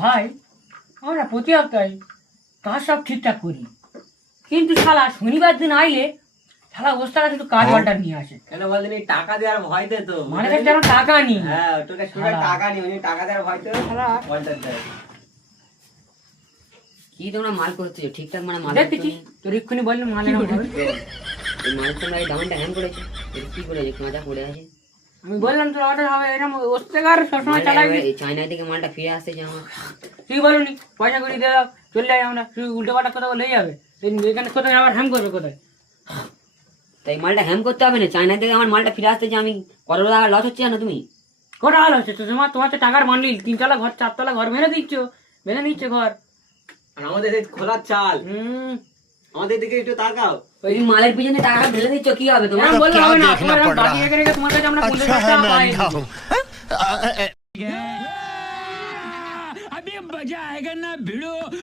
ভাই আমরা প্রতি সপ্তাহে কাজ সব ঠিকঠাক করি। কিন্তু শালা শনিবার দিন আইলে শালা ওস্তারা শুধু কাজ অর্ডার নিয়ে আসে। কেন বলতেন টাকা দেওয়ার ভয়তে তো। মানে যেন টাকা নি হ্যাঁ তোকে টাকা নি উনি টাকা দেওয়ার ভয়তে শালা। অর্ডার দেয়। কি তোমরা মাল করতেছো ঠিকঠাক মানে মাল দেখতেছি তোর এক্ষুনি বললি এই মাল তোমরা এই ডাউনটা হ্যাং করেছ। কি করেছ কাঁচা পড়ে আছে। আমি বললাম তোর অর্ডার হবে এরকম ওস্তেকার সবসময় এই চায়না থেকে মালটা ফিরে আসতেছে আমার। তুই বলুনি পয়সা করে দিয়ে দাও চলে যাই আমরা। তুই উল্টো পাল্টা কথা বলে যাবে। এখানে কোথায় আবার হ্যাম করবে কোথায়? তাই মালটা হ্যাম করতে হবে না চায়না থেকে আমার মালটা ফিরে আসতেছে আমি কত টাকা লস হচ্ছে জানো তুমি? কোটা ভালো হচ্ছে? তো তোমার তোমার তো টাকার বান্ডিল তিনতলা ঘর চারতলা ঘর মেরে দিচ্ছ মেরে নিচ্ছে ঘর। আর আমাদের এই খোলার চাল। হুম। আমাদের দিকে একটু তাকাও ওই মালের পিছনে টাকা ঢেলে দিচ্ছ কি হবে তোমার এরকম বললে क्या হবে না देखना তোমার এরকম पड़ रहा বাকি রেখে রেখে তোমার কাছে আমরা পঞ্চাশ अच्छा হাজার है টাকা मैं পাই अंधा हूँ अभी मजा आएगा ना भिड़ो